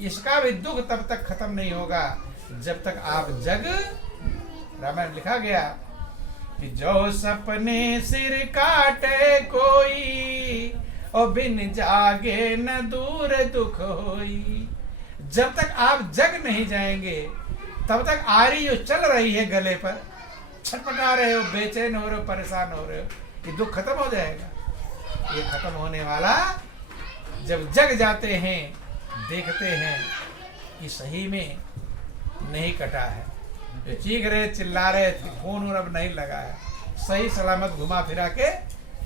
इसका भी दुख तब तक खत्म नहीं होगा जब तक आप जग, रामायण लिखा गया कि जो सपने सिर काटे कोई और बिन जागे न दूर दुख होई। जब तक आप जग नहीं जाएंगे तब तक आरी जो चल रही है गले पर, छटपटा रहे हो, बेचैन हो रहे हो, परेशान हो रहे हो, ये दुख खत्म हो जाएगा। ये खत्म होने वाला जब जग जाते हैं, देखते हैं कि सही में नहीं कटा है, जो चीख रहे चिल्ला रहे खून अब नहीं लगा है, सही सलामत घुमा फिरा के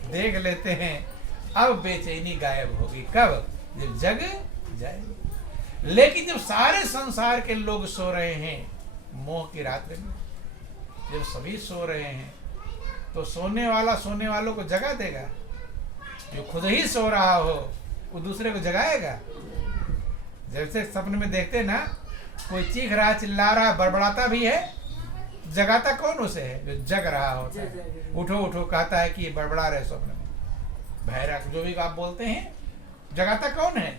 देख लेते हैं। अब बेचैनी गायब होगी कब? जब जग जाएगी। लेकिन जब सारे संसार के लोग सो रहे हैं मोह की रात्रि में, जब सभी सो रहे हैं तो सोने वाला सोने वालों को जगा देगा? जो खुद ही सो रहा हो वो दूसरे को जगाएगा? जैसे सपने में देखते ना, कोई चीख रहा, चिल्ला रहा, बड़बड़ाता भी है, जगाता कौन उसे है? जो जग रहा होता है। उठो उठो कहता है कि ये बड़बड़ा रहे स्वप्न में, भैरक जो भी आप बोलते हैं, जगाता कौन है?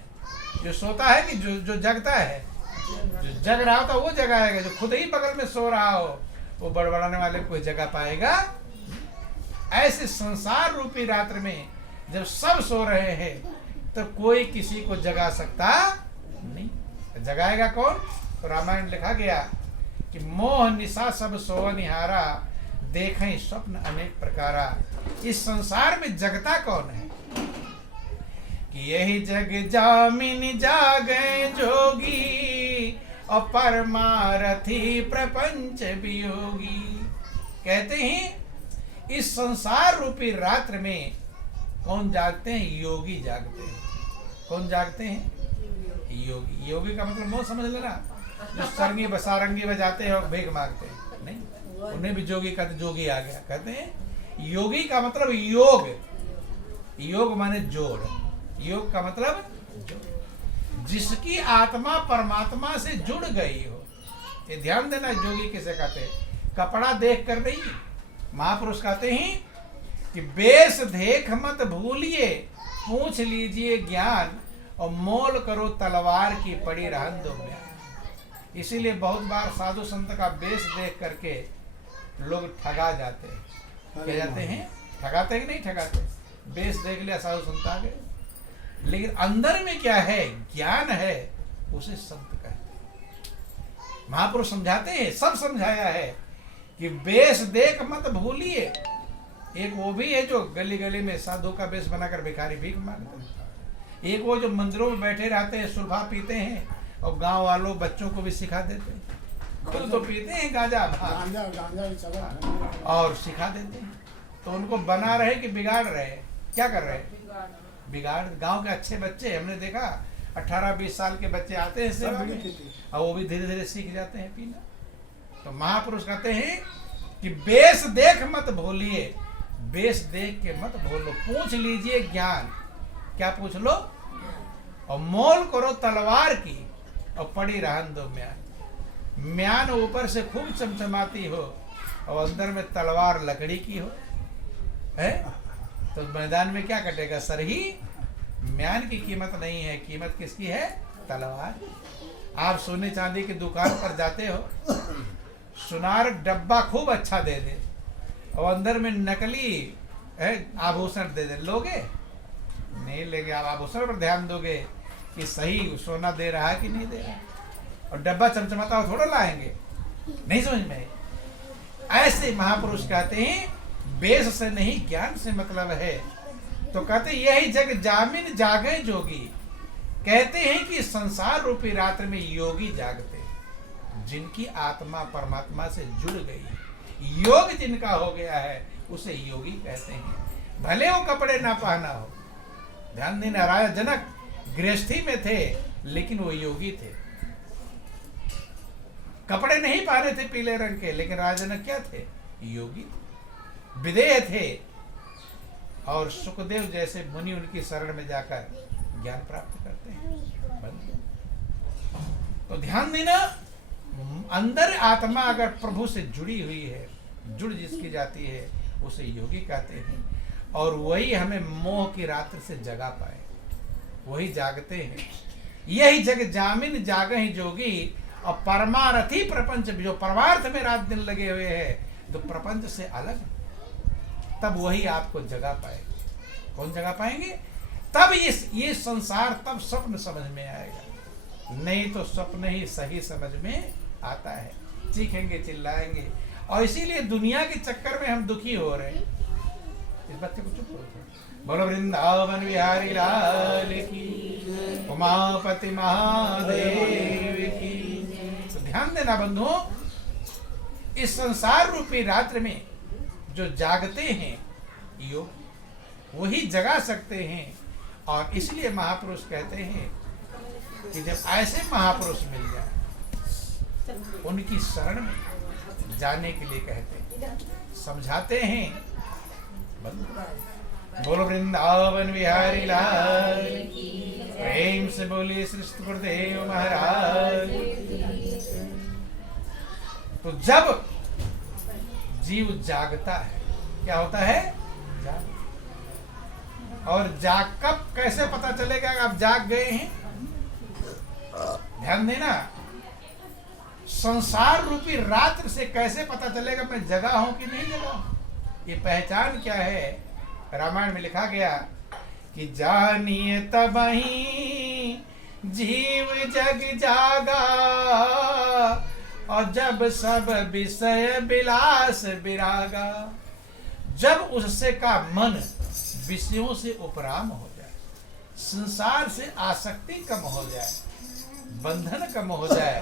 जो सोता है कि जो जगता है? जो जग रहा होता वो जगाएगा। जो खुद ही बगल में सो रहा हो वो बड़बड़ाने वाले को जगा पाएगा? ऐसे संसार रूपी रात्र में जब सब सो रहे हैं तो कोई किसी को जगा सकता नहीं। जगाएगा कौन? तो रामायण लिखा गया कि मोह निशा सब सोवनिहारा, देखें स्वप्न अनेक प्रकारा। इस संसार में जगता कौन है? कि यही जग जामिन जागे जोगी और परमारथी प्रपंच वियोगी। कहते हैं इस संसार रूपी रात्र में कौन जागते हैं? योगी जागते हैं। कौन जागते हैं? योगी। योगी का मतलब मोह समझ लेना, जो सरंगी बसारंगी बजाते हैं और भीख मांगते हैं, नहीं, उन्हें भी जोगी कहते। जोगी आ गया। कहते हैं योगी का मतलब योग। योग माने जोड़। योग का मतलब जोड़। जिसकी आत्मा परमात्मा से जुड़ गई हो। ये ध्यान देना, जोगी किसे कहते हैं? कपड़ा देख कर नहीं। महापुरुष कहते हैं कि बेस देख मत भूलिए, पूछ लीजिए ज्ञान और मोल करो तलवार की पड़ी रहन दो म्यान। इसीलिए बहुत बार साधु संत का बेस देख करके लोग ठगा जाते हैं। क्या जाते हैं? ठगाते कि नहीं ठगाते? बेस देख लिया, साधु संत आ गए, लेकिन अंदर में क्या है? ज्ञान है, उसे संत कहते हैं। महापुरुष समझाते हैं, सब समझाया है कि बेस देख मत भूलिए। एक वो भी है जो गली गली में साधु का बेस बनाकर भिखारी भीख मांगते हैं। एक वो जो मंदिरों में बैठे रहते हैं, सुलभा पीते हैं और गांव वालों बच्चों को भी सिखा देते हैं। खुद तो पीते हैं गांजा और सिखा देते हैं। तो उनको बना रहे कि बिगाड़ रहे? क्या कर रहे हैं? बिगाड़। गांव के अच्छे बच्चे हमने देखा, 18-20 साल के बच्चे आते हैं सेवा में और वो भी धीरे धीरे सीख जाते हैं पीना। तो महापुरुष कहते हैं कि बेस देख मत भूलिए, बेस देख के मत भूलो, पूछ लीजिए ज्ञान। क्या पूछ लो? और मोल करो तलवार की और पड़ी रहन दो म्यान। म्यान ऊपर से खूब चमचमाती हो और अंदर में तलवार लकड़ी की हो, है तो मैदान में क्या कटेगा? सर ही। म्यान की कीमत नहीं है, कीमत किसकी है? तलवार। आप सोने चांदी की दुकान पर जाते हो, सुनार डब्बा खूब अच्छा दे दे और अंदर में नकली आभूषण दे दे, लोगे? नहीं लेंगे। आप आभूषण पर ध्यान दोगे कि सही सोना दे रहा है कि नहीं दे रहा है। और डब्बा चमचमाता हो थोड़ा लाएंगे, नहीं समझ में। ऐसे महापुरुष कहते हैं बेस से नहीं ज्ञान से मतलब है। तो कहते यही जग जामिन जागे जोगी। कहते हैं कि संसार रूपी रात्र में योगी जागते हैं, जिनकी आत्मा परमात्मा से जुड़ गई। योग जिनका हो गया है उसे योगी कहते हैं। भले वो कपड़े ना पहना हो। ध्यान देना, राजा जनक गृहस्थी में थे लेकिन वो योगी थे। कपड़े नहीं पहने थे पीले रंग के, लेकिन राजा जनक क्या थे? योगी। विदेह थे और सुखदेव जैसे मुनि उनकी शरण में जाकर ज्ञान प्राप्त करते हैं। तो ध्यान देना, अंदर आत्मा अगर प्रभु से जुड़ी हुई है, जुड़ जिसकी जाती है, उसे योगी कहते हैं। और वही हमें मोह की रात्रि से जगा पाए, वही जागते हैं। यही जग जामिन जागहि जोगी, और परमारथी प्रपंच जो परमार्थ में रात दिन लगे हुए हैं, तो प्रपंच से अलग, तब वही आपको जगा पाएंगे। कौन जगा पाएंगे? तब ये संसार तब स्वप्न समझ में आएगा, नहीं तो स्वप्न ही सही समझ में आता है। चीखेंगे, चिल्लाएंगे, और इसीलिए दुनिया के चक्कर में हम दुखी हो रहे हैं। इस बच्चे को चुप करो। बोलो वृंदावन बिहारी लाल की, उमापति महादेव की। तो ध्यान देना बंधुओं, इस संसार रूपी रात्रि में जो जागते हैं योग, वही जगा सकते हैं। और इसलिए महापुरुष कहते हैं कि जब ऐसे महापुरुष मिल जाए, उनकी शरण में जाने के लिए कहते हैं, समझाते हैं। बोलो वृंदावन बिहारी लाल, प्रेम से बोलिए श्री गुरुदेव महाराज। तो जब जीव जागता है, क्या होता है? जाग। और जाग कब कैसे पता चलेगा कि आप जाग गए हैं? ध्यान देना, संसार रूपी रात्र से कैसे पता चलेगा मैं जगा हूं कि नहीं जगा हूं? ये पहचान क्या है? रामायण में लिखा गया कि जानिए तबहि जीव जग जागा, और जब सब विषय विलास विरागा। जब उससे का मन विषयों से उपराम हो जाए, संसार से आसक्ति कम हो जाए, बंधन कम हो जाए,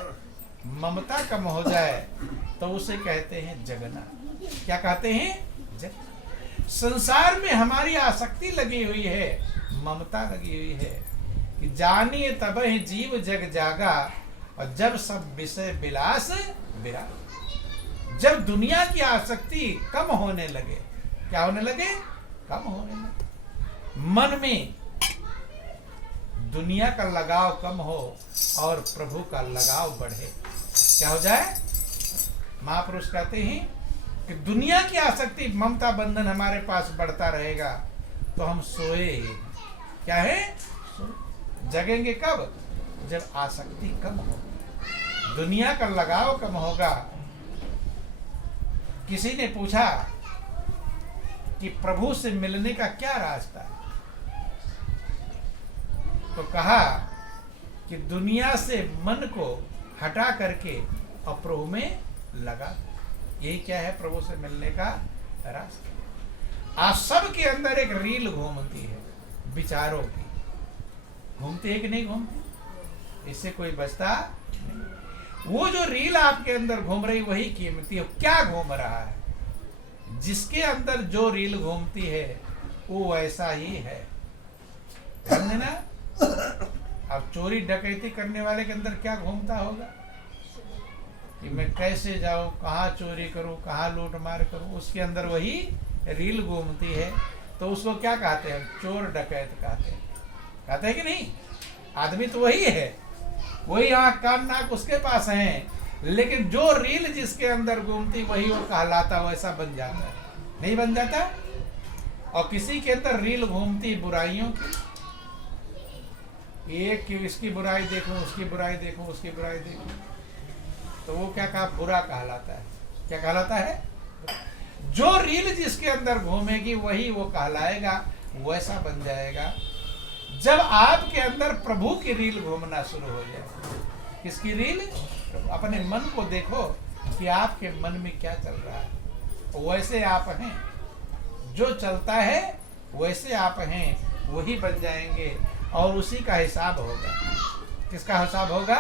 ममता कम हो जाए, तो उसे कहते हैं जगना। क्या कहते हैं? जग। संसार में हमारी आसक्ति लगी हुई है, ममता लगी हुई है कि जानिए तबहि जीव जग जागा, और जब सब विषय विलास विराग। जब दुनिया की आसक्ति कम होने लगे, क्या होने लगे? कम होने लगे। मन में दुनिया का लगाव कम हो और प्रभु का लगाव बढ़े, क्या हो जाए? महापुरुष कहते हैं कि दुनिया की आसक्ति, ममता, बंधन हमारे पास बढ़ता रहेगा तो हम सोए। क्या है? जगेंगे कब? जब आसक्ति कम होगी, दुनिया का लगाव कम होगा। किसी ने पूछा कि प्रभु से मिलने का क्या रास्ता है? तो कहा कि दुनिया से मन को हटा करके और प्रभु में लगा। यही क्या है प्रभु से मिलने का रास्ता? आप सब के अंदर एक रील घूमती है विचारों की। घूमती है कि नहीं घूमती? इससे कोई बचता नहीं। वो जो रील आपके अंदर घूम रही वही कीमती है। क्या घूम रहा है? जिसके अंदर जो रील घूमती है वो वैसा ही है। ध्यान देना। अब चोरी डकैती करने वाले के अंदर क्या घूमता होगा कि मैं कैसे जाऊं, कहाँ चोरी करूं, कहाँ लूट मार करूं? उसके अंदर वही रील घूमती है। तो उसको क्या कहते हैं? चोर डकैत कहते हैं। कहते हैं कि नहीं? आदमी तो वही है, वही आँख कान नाक उसके पास है, लेकिन जो रील जिसके अंदर घूमती वही वो कहलाता, वैसा बन जाता है। नहीं बन जाता? और किसी के अंदर रील घूमती बुराइयों की, एक की इसकी बुराई देखूं, उसकी बुराई देखूं, उसकी बुराई देखूं, तो वो क्या कहा? बुरा कहलाता है। क्या कहलाता है? जो रील जिसके अंदर घूमेगी वही वो कहलाएगा, वैसा बन जाएगा। जब आपके अंदर प्रभु की रील घूमना शुरू हो जाए। किसकी रील? अपने मन को देखो कि आपके मन में क्या चल रहा है, वैसे आप हैं। जो चलता है वैसे आप हैं, वही बन जाएंगे और उसी का हिसाब होगा। किसका हिसाब होगा?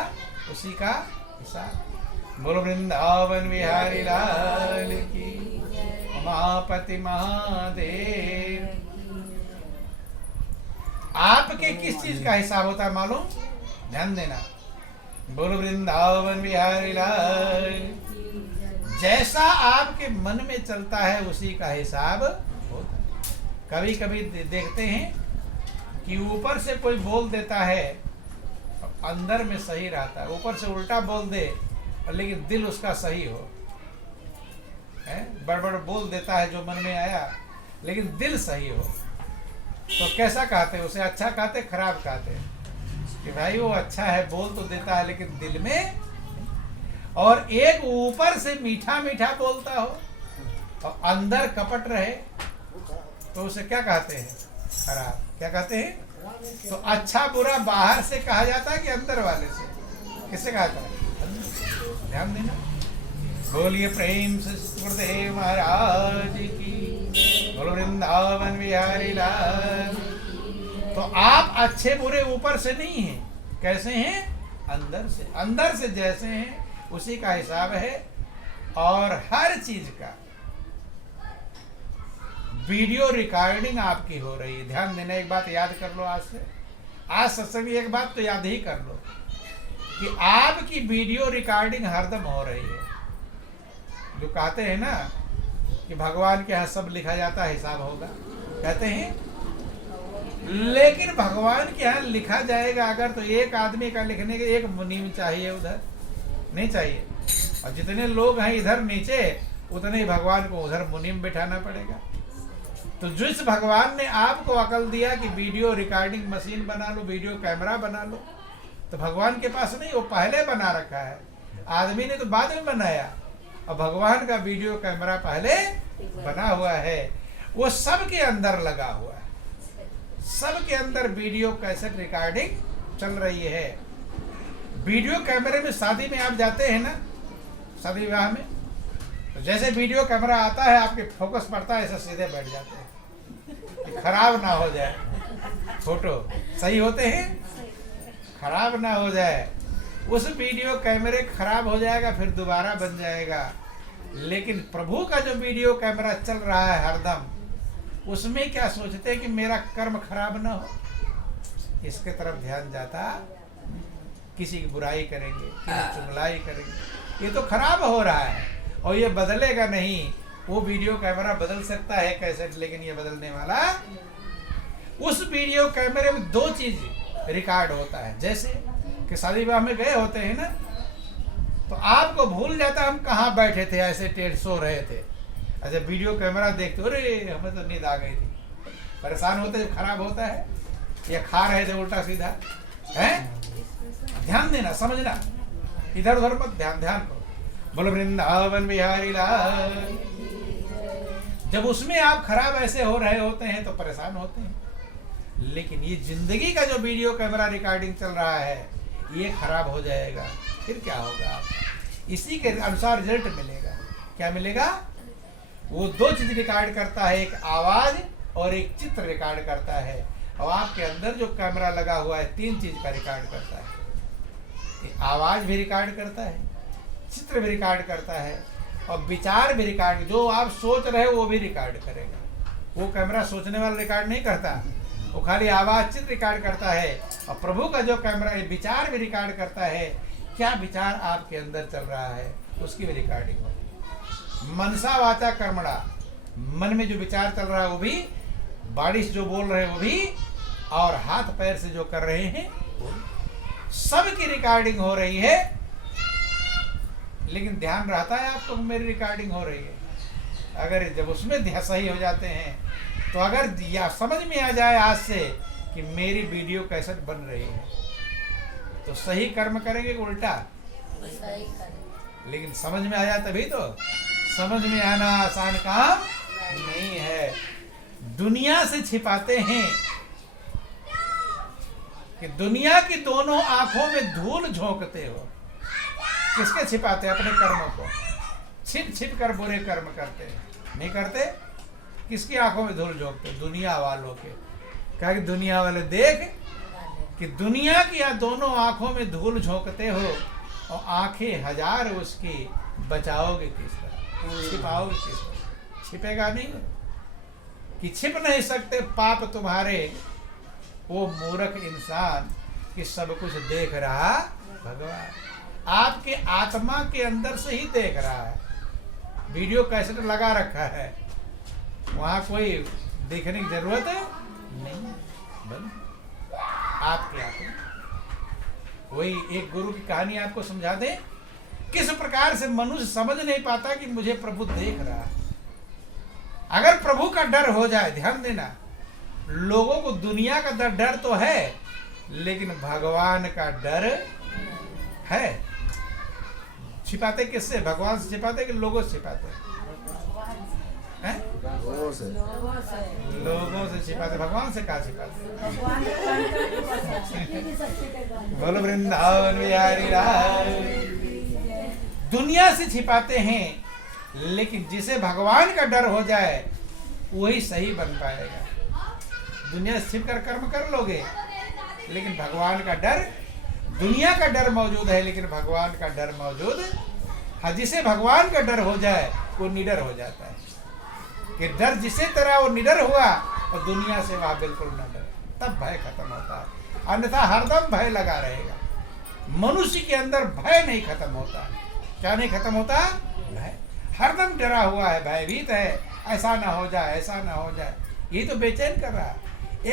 उसी का हिसाब। बोलो वृंदावन बिहारी लाल की, उमापति महादेव। आपके किस चीज का हिसाब होता है मालूम? ध्यान देना। बोलो वृंदावन बिहारी लाल। जैसा आपके मन में चलता है उसी का हिसाब होता है। कभी कभी देखते हैं कि ऊपर से कोई बोल देता है, अंदर में सही रहता है। ऊपर से उल्टा बोल दे लेकिन दिल उसका सही हो, बड़बड़ बोल देता है जो मन में आया, लेकिन दिल सही हो, तो कैसा कहते हैं उसे? अच्छा कहते, खराब कहते हैं? कि भाई वो अच्छा है, बोल तो देता है लेकिन दिल में, और एक ऊपर से मीठा मीठा बोलता हो और अंदर कपट रहे तो उसे क्या कहते हैं? खराब। क्या कहते हैं? तो अच्छा बुरा बाहर से कहा जाता है कि अंदर वाले से? किससे कहा जाता है? ध्यान देना। बोलिए प्रेम से गुरुदेव महाराज की, बोलो वृंदावन बिहारी लाल। तो आप अच्छे बुरे ऊपर से नहीं हैं, कैसे हैं? अंदर से। अंदर से जैसे हैं उसी का हिसाब है। और हर चीज का वीडियो रिकॉर्डिंग आपकी हो रही है। ध्यान देना, एक बात याद कर लो आज से, आज सत्संग एक बात तो याद ही कर लो कि आपकी वीडियो रिकॉर्डिंग हरदम हो रही है। जो कहते हैं ना कि भगवान के यहाँ सब लिखा जाता है, हिसाब होगा, कहते हैं, लेकिन भगवान के यहाँ लिखा जाएगा अगर तो एक आदमी का लिखने के एक मुनीम चाहिए, उधर नहीं चाहिए। और जितने लोग हैं इधर नीचे उतने ही भगवान को उधर मुनीम बिठाना पड़ेगा। तो जिस भगवान ने आपको अकल दिया कि वीडियो रिकॉर्डिंग मशीन बना लो, वीडियो कैमरा बना लो, तो भगवान के पास नहीं, वो पहले बना रखा है। आदमी ने तो बाद में बनाया, और भगवान का वीडियो कैमरा पहले बना हुआ है। वो सबके अंदर लगा हुआ है, सबके अंदर वीडियो कैसेट रिकॉर्डिंग चल रही है। वीडियो कैमरे में शादी में आप जाते हैं ना, शादी विवाह में, तो जैसे वीडियो कैमरा आता है आपके फोकस पड़ता है, ऐसे सीधे बैठ जाते हैं कि खराब ना हो जाए फोटो। सही होते हैं, खराब ना हो जाए। उस वीडियो कैमरे खराब हो जाएगा फिर दोबारा बन जाएगा। लेकिन प्रभु का जो वीडियो कैमरा चल रहा है हरदम, उसमें क्या सोचते हैं कि मेरा कर्म खराब ना हो, इसके तरफ ध्यान जाता। किसी की बुराई करेंगे, किसी चुगलाई करेंगे, ये तो खराब हो रहा है और ये बदलेगा नहीं। वो वीडियो कैमरा बदल सकता है कैसेट, लेकिन ये बदलने वाला। उस वीडियो कैमरे में दो चीज रिकॉर्ड होता है। जैसे कि शादी विवाह में गए होते हैं ना, तो आपको भूल जाता हम कहाँ बैठे थे, ऐसे टेढ़ सो रहे थे। अच्छा वीडियो कैमरा देखते, अरे हमें तो नींद आ गई थी। परेशान होते जब खराब होता है, या खा रहे थे उल्टा सीधा है। ध्यान देना, समझना, इधर उधर मत ध्यान करो। बोलो वृंदावन बिहारी लाल। जब उसमें आप खराब ऐसे हो रहे होते हैं तो परेशान होते हैं। लेकिन ये जिंदगी का जो वीडियो कैमरा रिकॉर्डिंग चल रहा है, ये खराब हो जाएगा, फिर क्या होगा? आप इसी के अनुसार रिजल्ट मिलेगा। क्या मिलेगा? वो दो चीज रिकॉर्ड करता है, एक आवाज और एक चित्र रिकॉर्ड करता है। और आपके अंदर जो कैमरा लगा हुआ है, तीन चीज का रिकॉर्ड करता है। आवाज भी रिकॉर्ड करता है, चित्र भी रिकॉर्ड करता है, और विचार भी रिकॉर्ड। जो आप सोच रहे हो वो भी रिकॉर्ड करेगा। वो कैमरा सोचने वाला रिकॉर्ड नहीं करता, वो खाली आवाज चित्र रिकॉर्ड करता है। और प्रभु का जो कैमरा है, विचार भी रिकॉर्ड करता है। क्या विचार आपके अंदर चल रहा है, उसकी भी रिकॉर्डिंग होती है। मनसा वाचा कर्मणा, मन में जो विचार चल रहा है वो भी, बाड़ी से जो बोल रहे हैं वो भी, और हाथ पैर से जो कर रहे हैं वो भी, सबकी रिकॉर्डिंग हो रही है। लेकिन ध्यान रहता है आपको मेरी रिकॉर्डिंग हो रही है। अगर जब उसमें सही हो जाते हैं, तो अगर या समझ में आ जाए आज से कि मेरी वीडियो कैसेट बन रही है, तो सही कर्म करेंगे कि उल्टा? लेकिन समझ में आ जाए तभी तो। समझ में आना आसान काम नहीं है। दुनिया से छिपाते हैं कि दुनिया की दोनों आंखों में धूल झोंकते हो। किसके छिपाते? अपने कर्मों को। छिप छिप कर बुरे कर्म करते हैं, नहीं करते? किसकी आंखों में धूल झोंकते? दुनिया वालों के। क्या कि दुनिया वाले देख कि दुनिया की दोनों आंखों में धूल झोंकते हो, और आंखें हजार उसकी, बचाओगे किस तरह? छिपाओगे किस तरह? छिपेगा नहीं कि छिप नहीं सकते पाप तुम्हारे, वो मूर्ख इंसान कि सब कुछ देख रहा भगवान। आपके आत्मा के अंदर से ही देख रहा है। वीडियो कैसेट लगा रखा है, वहां कोई देखने की जरूरत है नहीं। आपके आत्मा। वही एक गुरु की कहानी आपको समझा दे, किस प्रकार से मनुष्य समझ नहीं पाता कि मुझे प्रभु देख रहा है। अगर प्रभु का डर हो जाए, ध्यान देना, लोगों को दुनिया का डर तो है, लेकिन भगवान का डर है। छिपाते किससे? भगवान से छिपाते कि लोगों से छिपाते हैं? लोगों से छिपाते, भगवान से कहाँ छिपाते? बोलो वृंदावन बिहारी लाल। दुनिया से छिपाते हैं, लेकिन जिसे भगवान का डर हो जाए वही सही बन पाएगा। दुनिया से छिपकर कर्म कर लोगे, लेकिन भगवान का डर, दुनिया का डर मौजूद है लेकिन भगवान का डर मौजूद है। जिसे भगवान का डर हो जाए वो निडर हो जाता है। कि डर जिसे तरह वो निडर हुआ और दुनिया से वह बिल्कुल न डरे, तब भय खत्म होता है। अन्यथा हरदम भय लगा रहेगा। मनुष्य के अंदर भय नहीं खत्म होता। क्या नहीं खत्म होता? भय। हरदम डरा हुआ है, भयभीत है, ऐसा ना हो जाए, ऐसा ना हो जाए, ये तो बेचैन कर रहा है।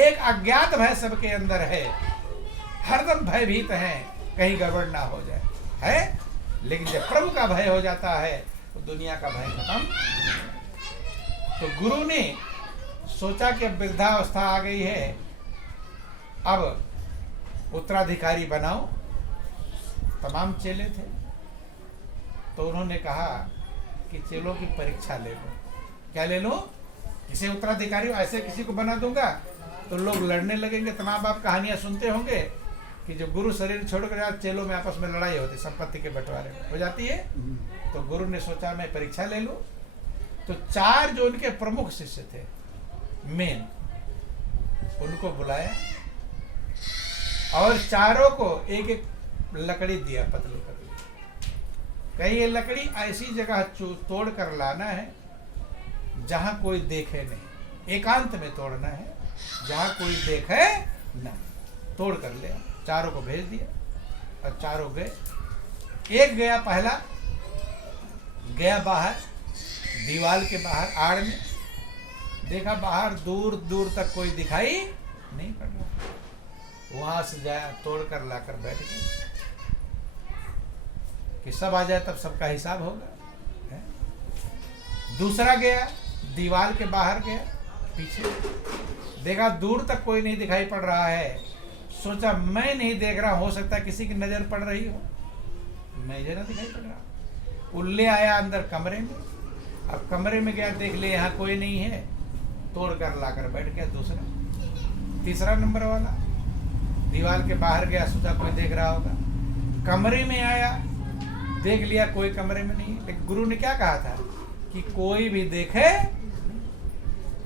एक अज्ञात भय सबके अंदर है, हरदम भयभीत है कहीं गड़बड़ ना हो जाए, है। लेकिन जब प्रभु का भय हो जाता है तो दुनिया का भय खत्म। तो गुरु ने सोचा कि अब वृद्धावस्था आ गई है, अब उत्तराधिकारी बनाओ। तमाम चेले थे, तो उन्होंने कहा कि चेलों की परीक्षा ले लो। क्या ले लो? किसी उत्तराधिकारी ऐसे किसी को बना दूंगा तो लोग लड़ने लगेंगे। तमाम आप कहानियां सुनते होंगे कि जो गुरु शरीर छोड़कर जाते, चेलों में आपस में लड़ाई होती, संपत्ति के बंटवारे हो जाती है। तो गुरु ने सोचा मैं परीक्षा ले लूं। तो 4 जो उनके प्रमुख शिष्य थे, मेन, उनको बुलाया और चारों को एक एक लकड़ी दिया, पतली पतली। कहीं ये लकड़ी ऐसी जगह तोड़ कर लाना है जहां कोई देखे नहीं, एकांत में तोड़ना है, जहां कोई देखे ना। तोड़ कर ले, चारों को भेज दिया और चारों गए। एक गया, पहला गया बाहर, दीवार के बाहर आड़ में, देखा बाहर दूर दूर तक कोई दिखाई नहीं पड़ रहा। वहां से जाया, तोड़ कर लाकर बैठ गया कि सब आ जाए तब सबका हिसाब होगा, है? दूसरा गया, दीवार के बाहर गया, पीछे देखा दूर तक कोई नहीं दिखाई पड़ रहा है। सोचा मैं नहीं देख रहा, हो सकता किसी की नजर पड़ रही हो, मैं ना दिखाई पड़ रहा। उल्ले आया अंदर कमरे में, अब कमरे में गया, देख ले यहाँ कोई नहीं है, तोड़ कर लाकर बैठ गया। दूसरा, तीसरा नंबर वाला दीवार के बाहर गया, सोचा कोई देख रहा होगा। कमरे में आया, देख लिया कोई कमरे में नहीं। लेकिन गुरु ने क्या कहा था कि कोई भी देखे,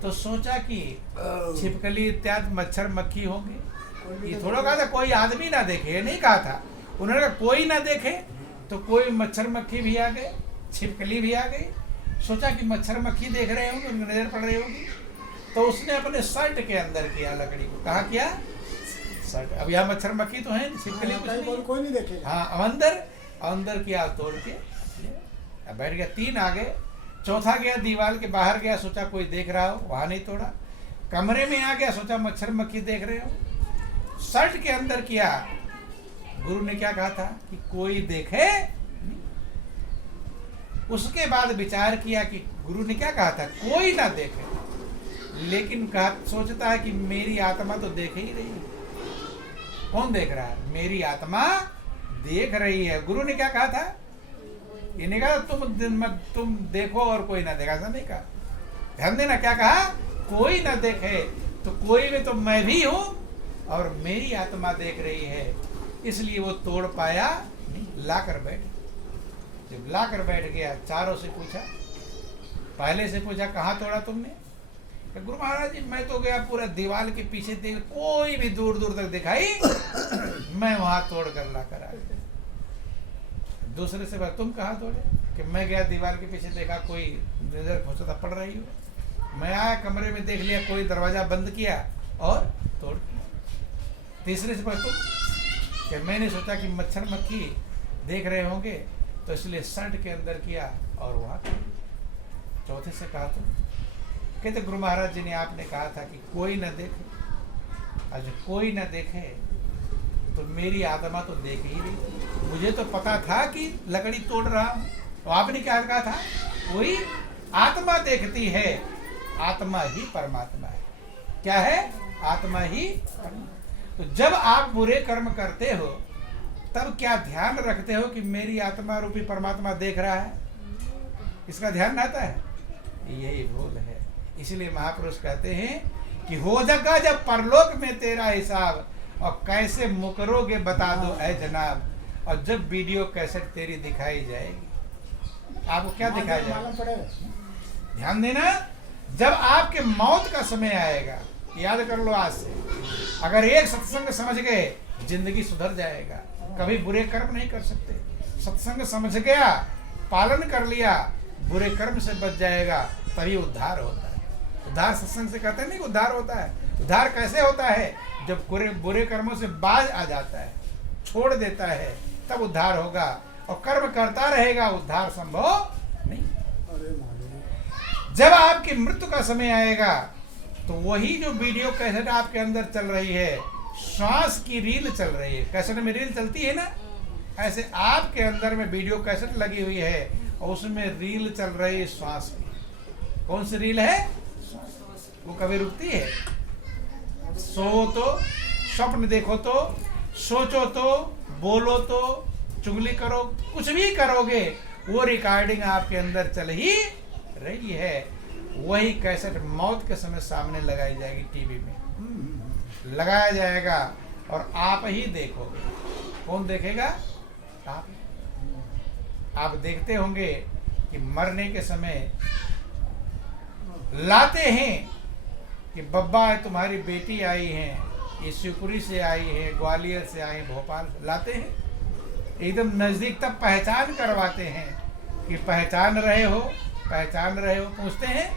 तो सोचा कि छिपकली इत्यादि मच्छर मक्खी होंगे। ये थोड़ा कहा था कोई आदमी ना देखे, ये नहीं कहा था। उन्होंने कहा कोई ना देखे, तो कोई मच्छर मक्खी भी आ गए, छिपकली भी आ गई। सोचा कि मच्छर मक्खी देख रहे होंगे, उनको नजर पड़ रही होगी, तो उसने अपने शर्ट के अंदर किया लकड़ी को। कहाँ किया? शर्ट। अब यहाँ मच्छर मक्खी तो है, छिपकली कोई नहीं देखे। हाँ, अंदर किया, तोड़ के बैठ गया। 3 आ गए। चौथा गया, दीवार के बाहर गया, सोचा कोई देख रहा हो, वहां नहीं तोड़ा। कमरे में आ गया, सोचा मच्छर मक्खी देख रहे हो, शर्ट के अंदर किया। गुरु ने क्या कहा था कि कोई देखे। उसके बाद विचार किया कि गुरु ने क्या कहा था, कोई ना देखे, लेकिन सोचता है कि मेरी आत्मा तो देख ही रही है। कौन देख रहा है? मेरी आत्मा देख रही है। गुरु ने क्या कहा था? ये नहीं कहा तुम देखो और कोई ना देखा, ऐसा नहीं कहा। ध्यान देना, क्या कहा? कोई ना देखे, तो कोई में तो मैं भी हूं और मेरी आत्मा देख रही है। इसलिए वो तोड़ पाया नहीं, लाकर बैठ। जब लाकर बैठ गया, चारों से पूछा, पहले से पूछा कहाँ तोड़ा तुमने? गुरु महाराज जी मैं तो गया पूरा दीवार के पीछे, देख कोई भी दूर दूर तक दिखाई, मैं वहां तोड़ कर लाकर आ गया। दूसरे से बात, तुम कहाँ तोड़े? कि मैं गया दीवार के पीछे, देखा कोई नजर घुसता पड़ रही हो, मैं आया कमरे में, देख लिया कोई, दरवाजा बंद किया और तोड़ दिया। तीसरे से बात, तुम? कि मैंने सोचा कि मच्छर मक्खी देख रहे होंगे, तो इसलिए शर्ट के अंदर किया और वहां। चौथे से कहा तुम? कहते गुरु महाराज जी ने आपने कहा था कि कोई न देखे, और जो कोई न देखे तो मेरी आत्मा तो देख ही रही। मुझे तो पता था कि लकड़ी तोड़ रहा हूं, तो आपने क्या कहा था? कोई आत्मा देखती है, आत्मा ही परमात्मा है। क्या है? आत्मा ही परमात्मा। तो जब आप बुरे कर्म करते हो तब क्या ध्यान रखते हो कि मेरी आत्मा रूपी परमात्मा देख रहा है? इसका ध्यान रहता है? यही भूल है। इसलिए महापुरुष कहते हैं कि हो जाएगा जब परलोक में तेरा हिसाब, और कैसे मुकरोगे बता दो ऐ जनाब। और जब वीडियो कैसेट तेरी दिखाई जाएगी, आपको क्या दिखाया जाएगा? ध्यान देना, जब आपके मौत का समय आएगा, याद कर लो आज से, अगर एक सत्संग समझ गए जिंदगी सुधर जाएगा। कभी बुरे कर्म नहीं कर सकते। सत्संग समझ गया, पालन कर लिया, बुरे कर्म से बच जाएगा, तभी उद्धार होता है। उद्धार सत्संग से कहते नहीं उद्धार होता है। उद्धार कैसे होता है? जब बुरे कर्मों से बाज आ जाता है, छोड़ देता है, तब उद्धार होगा। और कर्म करता रहेगा, उद्धार संभव नहीं। जब आपकी मृत्यु का समय आएगा तो वही जो वीडियो कैसेट आपके अंदर चल रही है, श्वास की रील चल रही है, कैसेट में रील चलती है ना, ऐसे आपके अंदर में वीडियो कैसेट लगी हुई है और उसमें रील चल रही है श्वास की। कौन सी रील है? वो कभी रुकती है? सो तो, स्वप्न देखो तो, सोचो तो, बोलो तो, चुगली करो, कुछ भी करोगे, वो रिकॉर्डिंग आपके अंदर चल ही रही है। वही कैसेट मौत के समय सामने लगाई जाएगी, टीवी में लगाया जाएगा और आप ही देखोगे। कौन देखेगा? आप देखते होंगे कि मरने के समय लाते हैं कि बब्बा तुम्हारी बेटी आई है, ये शिवपुरी से आई है, ग्वालियर से आई, भोपाल से, लाते हैं एकदम नजदीक, तब पहचान करवाते हैं कि पहचान रहे हो, पहचान रहे हो, पूछते हैं,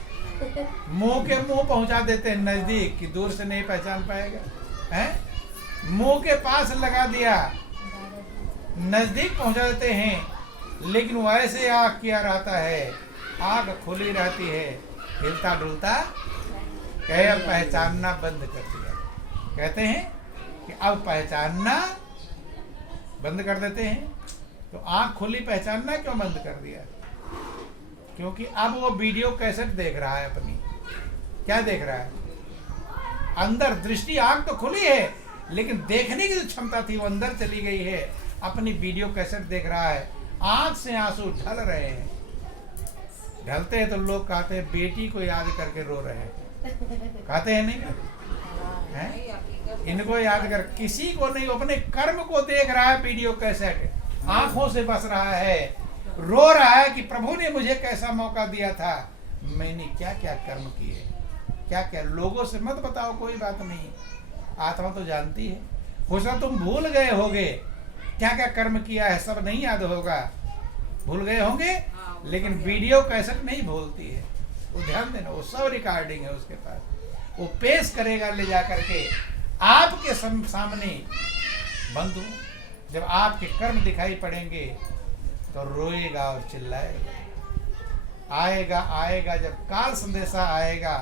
मुंह के मुंह पहुंचा देते हैं नजदीक कि दूर से नहीं पहचान पाएगा, हैं? मुंह के पास लगा दिया, नजदीक पहुंचा देते हैं, लेकिन वो ऐसे आँख किया रहता है, आँख खुली रहती है, हिलता डुलता, कहे अब पहचानना बंद कर दिया। कहते हैं कि अब पहचानना बंद कर देते हैं। तो आँख खुली, पहचानना क्यों बंद कर दिया? क्योंकि अब वो वीडियो कैसेट देख रहा है अपनी। क्या देख रहा है? अंदर दृष्टि, आंख तो खुली है, लेकिन देखने की जो क्षमता थी वो अंदर चली गई है। अपनी वीडियो कैसेट देख रहा है, आंख से आंसू ढल रहे हैं। ढलते हैं तो लोग कहते हैं बेटी को याद करके रो रहे हैं, कहते हैं नहीं हैं? इनको याद कर, किसी को नहीं, अपने कर्म को देख रहा है वीडियो कैसेट, आंखों से बस रहा है, रो रहा है कि प्रभु ने मुझे कैसा मौका दिया था, मैंने क्या क्या कर्म किए, क्या क्या। लोगों से मत बताओ, कोई बात नहीं, आत्मा तो जानती है। हो सकता तुम भूल गए होगे क्या क्या कर्म किया है, सब नहीं याद होगा, भूल गए होंगे, लेकिन वीडियो कैसेट नहीं भूलती है। वो ध्यान देना, वो सब रिकॉर्डिंग है उसके पास, वो पेश करेगा ले जा करके आपके सामने। बंधु, जब आपके कर्म दिखाई पड़ेंगे तो रोएगा और चिल्लाएगा। आएगा आएगा जब काल संदेशा आएगा,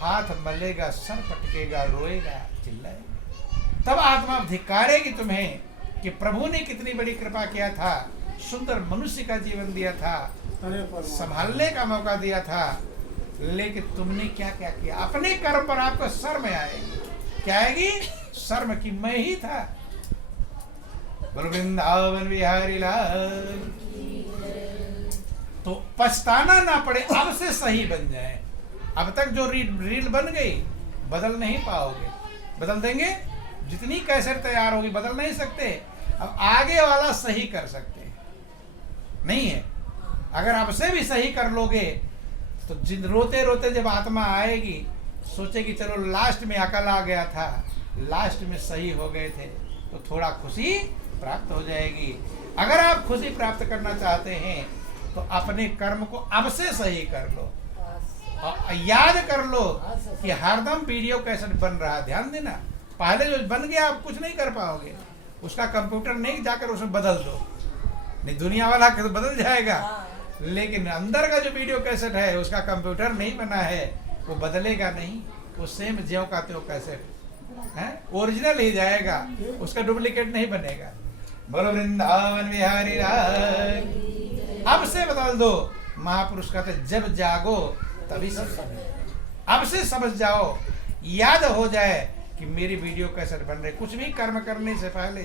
हाथ मलेगा, सर पटकेगा, रोएगा, चिल्लाएगा। तब आत्मा धिक्कारेगी तुम्हें कि प्रभु ने कितनी बड़ी कृपा किया था, सुंदर मनुष्य का जीवन दिया था, संभालने का मौका दिया था, लेकिन तुमने क्या क्या किया। अपने कर्म पर आपको शर्म आएगी। क्या आएगी? शर्म की मैं ही था। वृंदावन बिहारी लाल। तो पछताना ना पड़े, अब से सही बन जाए। अब तक जो रील बन गई बदल नहीं पाओगे, बदल देंगे, जितनी कैसेट तैयार होगी बदल नहीं सकते। अब आगे वाला सही कर सकते हैं, नहीं है। अगर अब से भी सही कर लोगे तो रोते रोते जब आत्मा आएगी, सोचेगी चलो लास्ट में अकल आ गया था, लास्ट में सही हो गए थे, तो थोड़ा खुशी प्राप्त हो जाएगी। अगर आप खुशी प्राप्त करना चाहते हैं तो अपने कर्म को अब से सही कर लो, और याद कर लो कि हरदम वीडियो कैसेट बन रहा। ध्यान देना, पहले जो बन गया आप कुछ नहीं कर पाओगे, उसका कंप्यूटर नहीं जाकर उसमें बदल दो, नहीं दुनिया वाला तो बदल जाएगा, लेकिन अंदर का जो वीडियो कैसेट है उसका कंप्यूटर नहीं बना है, वो बदलेगा नहीं, वो सेम ज्यों का त्यों कैसेट है, ओरिजिनल ही जाएगा, उसका डुप्लीकेट नहीं बनेगा। बोलो वृंदावन बिहारी लाल। अब से बदल दो। महापुरुष कहते जब जागो तभी समझ, अब से समझ जाओ, याद हो जाए कि मेरी वीडियो कैसेट बन रही। कुछ भी कर्म करने से पहले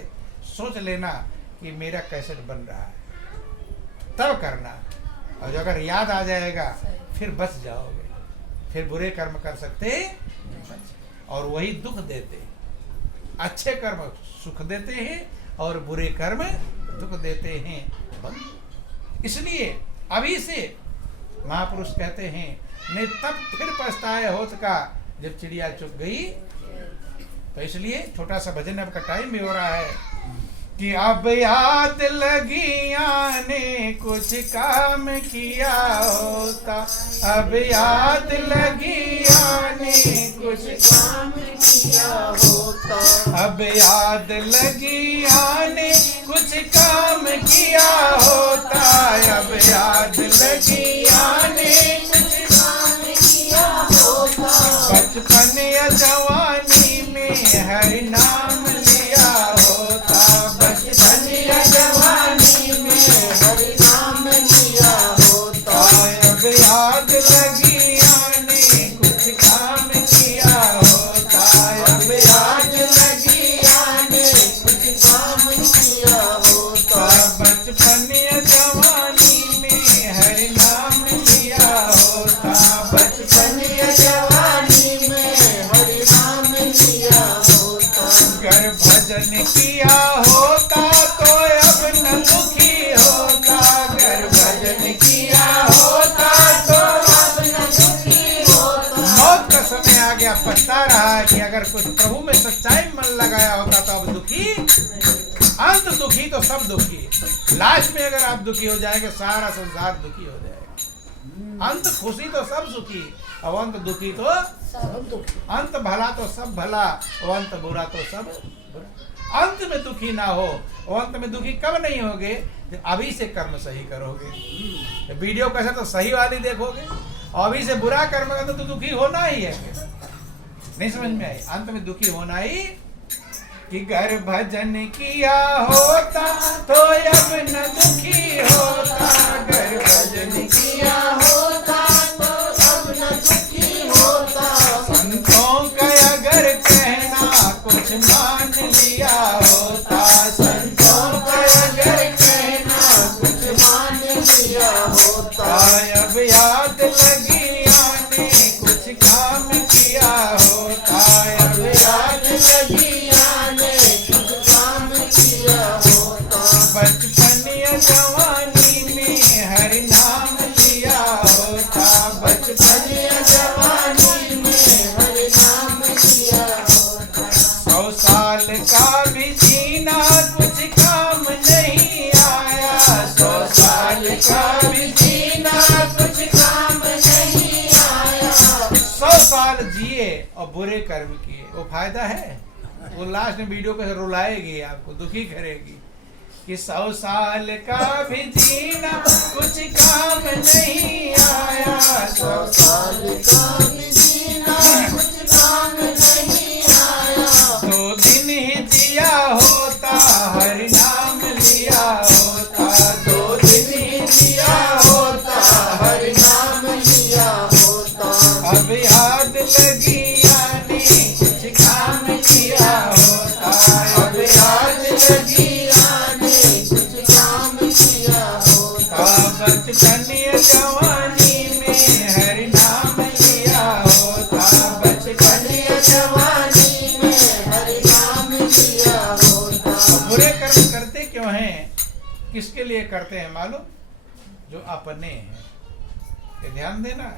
सोच लेना कि मेरा कैसेट बन रहा है, तब करना। और जो अगर याद आ जाएगा फिर बच जाओगे, फिर बुरे कर्म कर सकते और वही दुख देते। अच्छे कर्म सुख देते हैं और बुरे कर्म दुख देते हैं। इसलिए अभी से महापुरुष कहते हैं नहीं तब फिर पछताए होत का जब चिड़िया चुग गई। तो इसलिए छोटा सा भजन अब का टाइम भी हो रहा है कि अब याद लगी आने कुछ काम किया होता, अब याद लगी आने कुछ काम किया होता, अब याद लगी आने कुछ काम किया होता, अब याद लगी आने कुछ काम किया होता। बचपन या जवानी में हरि नाम लिया होता, बचपन या जवानी में हरि नाम लिया होता। अब याद लगी आने कुछ काम किया होता, अब याद लगी आने कुछ काम किया होता। बचपन या जवानी में हरि नाम लिया होता, बचपन या जवानी में हरि नाम लिया होता। अगर भजन किया होता तो अब न दुखी होता, अगर भजन किया होता तो अब न दुखी होता। मौत का समय आ गया, पछता रहा है कि अगर कुछ प्रभु में सच्चाई मन लगाया होता तो अब दुखी, अंत दुखी तो सब दुखी। लास्ट में अगर आप दुखी हो जाएंगे सारा संसार दुखी हो जाएगा। अंत खुशी तो सब सुखी और अंत दुखी तो सब दुखी। अंत भला तो सब भला और अंत बुरा तो सब बुरा। अंत में दुखी ना हो और अंत में दुखी कब नहीं होगे जब अभी से कर्म सही करोगे। वीडियो कैसे तो सही वाली देखोगे और अभी से बुरा कर्म का तो दुखी होना ही है। नहीं समझ में आई? अंत में दुखी होना ही कि घर भजन किया होता तो अब न दुखी होता, घर भजन किया होता तो अब न दुखी होता। संतों का अगर कहना कुछ मान लिया होता, संतों का अगर कहना कुछ मान लिया होता। अब याद लगी आने कुछ काम किया होता, अब याद लगी बचपन या जवानी में हरि नाम लिया होता, बचपन या जवानी में हरि नाम लिया होता। 100 साल का भी जीना कुछ काम नहीं आया, 100 साल का भी जीना कुछ काम नहीं आया। 100 साल जिए और बुरे कर्म किए, वो फायदा है? वो लास्ट में वीडियो को रुलाएगी, आपको दुखी करेगी कि 100 साल का भी जीना कुछ काम नहीं आया, 100 साल का भी जीना कुछ काम नहीं आया। 2 दिन ही जिया होता हरि नाम लिया होता, 2 दिन ही जिया होता हरि नाम लिया होता। अब याद लगी आने कुछ काम किया होता, अब याद लगी बचपन या जवानी में हरि नाम लिया होता, बचपन या जवानी में हरि नाम लिया होता। बुरे कर्म करते क्यों हैं? किसके लिए करते हैं मालूम? जो अपने हैं। ये ध्यान देना,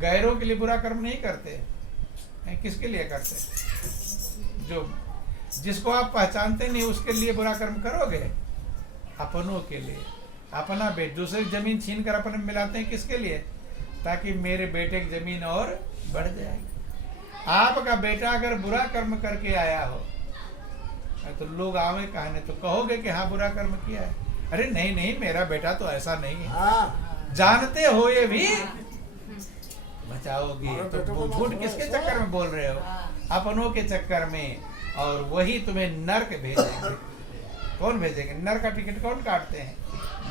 गैरों के लिए बुरा कर्म नहीं करते हैं। किसके लिए करते? जो जिसको आप पहचानते नहीं उसके लिए बुरा कर्म करोगे? अपनों के लिए। अपना बेट दूसरे जमीन छीन कर अपने मिलाते हैं किसके लिए? ताकि मेरे बेटे की जमीन और बढ़ जाएगी। आपका बेटा अगर बुरा कर्म करके आया हो तो लोग आवे कहने तो कहोगे कि हाँ बुरा कर्म किया है। अरे नहीं नहीं मेरा बेटा तो ऐसा नहीं है। जानते हो ये भी बचाओगे तो झूठ किसके चक्कर में बोल रहे हो? अपनों के चक्कर में। और वही तुम्हें नरक भेजेंगे। कौन भेजेंगे? नरक का टिकट कौन काटते हैं?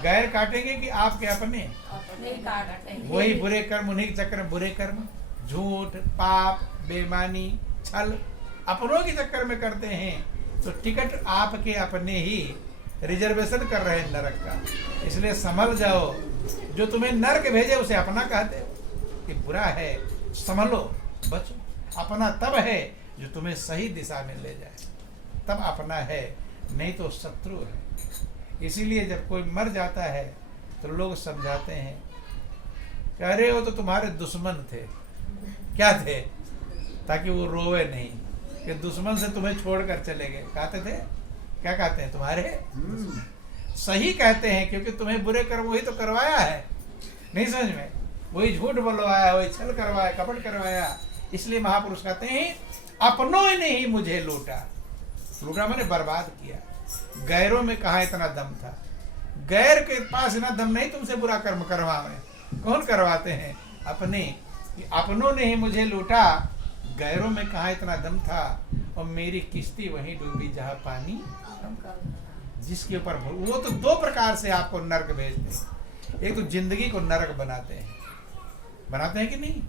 गैर काटेंगे कि आपके अपने? वही बुरे कर्म, उन्हीं के चक्कर में बुरे कर्म, झूठ, पाप, बेईमानी, छल, अपनों के चक्कर में करते हैं तो टिकट आपके अपने ही रिजर्वेशन कर रहे हैं नरक का। इसलिए संभल जाओ। जो तुम्हें नरक भेजे उसे अपना कहते हो कि बुरा है, संभलो, बचो। अपना तब है जो तुम्हें सही दिशा में ले जाए, तब अपना है, नहीं तो शत्रु है। इसीलिए जब कोई मर जाता है तो लोग समझाते हैं, कह रहे हो तो तुम्हारे दुश्मन थे। क्या थे? ताकि वो रोवे नहीं कि दुश्मन से तुम्हें छोड़कर चले गए। कहते थे, क्या कहते हैं? तुम्हारे सही कहते हैं, क्योंकि तुम्हें बुरे कर्म वही तो करवाया है। नहीं समझ में? वही झूठ बोलवाया, वही छल करवाया, कपट करवाया। इसलिए महापुरुष कहते हैं अपनों ने ही मुझे लूटा। लूटा मैंने बर्बाद किया। गैरों में कहाँ इतना दम था? गैर के पास इतना दम नहीं तुमसे बुरा कर्म करवावे। कौन करवाते हैं? अपने। अपनों ने ही मुझे लूटा, गैरों में कहाँ इतना दम था। और मेरी किश्ती वहीं डूबी जहाँ पानी जिसके ऊपर। वो तो दो प्रकार से आपको नरक भेजते हैं। एक तो जिंदगी को नरक बनाते हैं कि नहीं?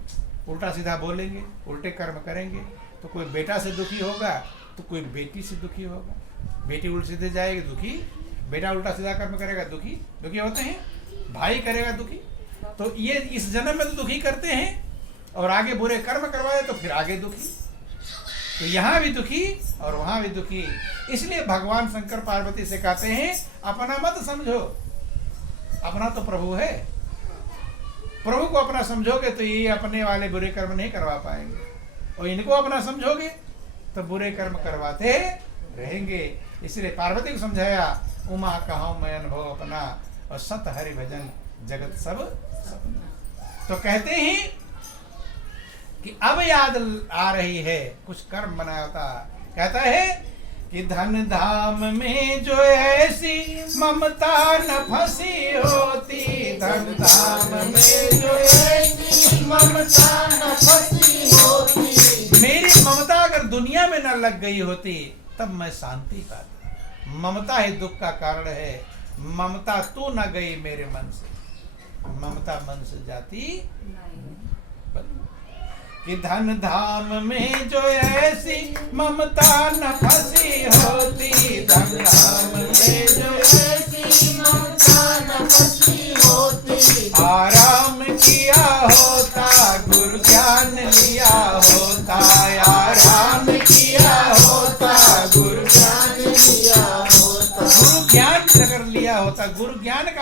उल्टा सीधा बोलेंगे, उल्टे कर्म करेंगे, तो कोई बेटा से दुखी होगा तो कोई बेटी से दुखी होगा। बेटी उल्टे सीधे जाएगी दुखी, बेटा उल्टा सीधा कर्म करेगा दुखी। दुखी होते हैं, भाई करेगा दुखी। तो ये इस जन्म में तो दुखी करते हैं, और आगे बुरे कर्म करवाए तो फिर आगे दुखी। तो यहाँ भी दुखी और वहाँ भी दुखी। इसलिए भगवान शंकर पार्वती से कहते हैं अपना मत समझो, अपना तो प्रभु है। प्रभु को अपना समझोगे तो ये अपने वाले बुरे कर्म नहीं करवा पाएंगे, और इनको अपना समझोगे तो बुरे कर्म करवाते रहेंगे। इसलिए पार्वती को समझाया, उमा कहाऊं मैं अनुभव अपना, और सत हरि भजन जगत सब सपना। तो कहते हैं कि अब याद आ रही है, कुछ कर्म बनाया था। कहता है कि धन धाम में जो ऐसी ममता न फंसी होती, धन धाम में जो ऐसी ममता न फंसी होती, मेरी ममता अगर दुनिया में न लग गई होती तब मैं शांति पाता। ममता ही दुख का कारण है। ममता तू न गई मेरे मन से, ममता मन से जाती कि धन धाम में जो ऐसी ममता न फंसी होती, धन धाम में जो ऐसी ममता न फंसी होती, आराम किया होता गुरु ज्ञान लिया होता, आराम किया होता गुरु ज्ञान लिया होता। गुरु ज्ञान अगर लिया होता, गुरु ज्ञान का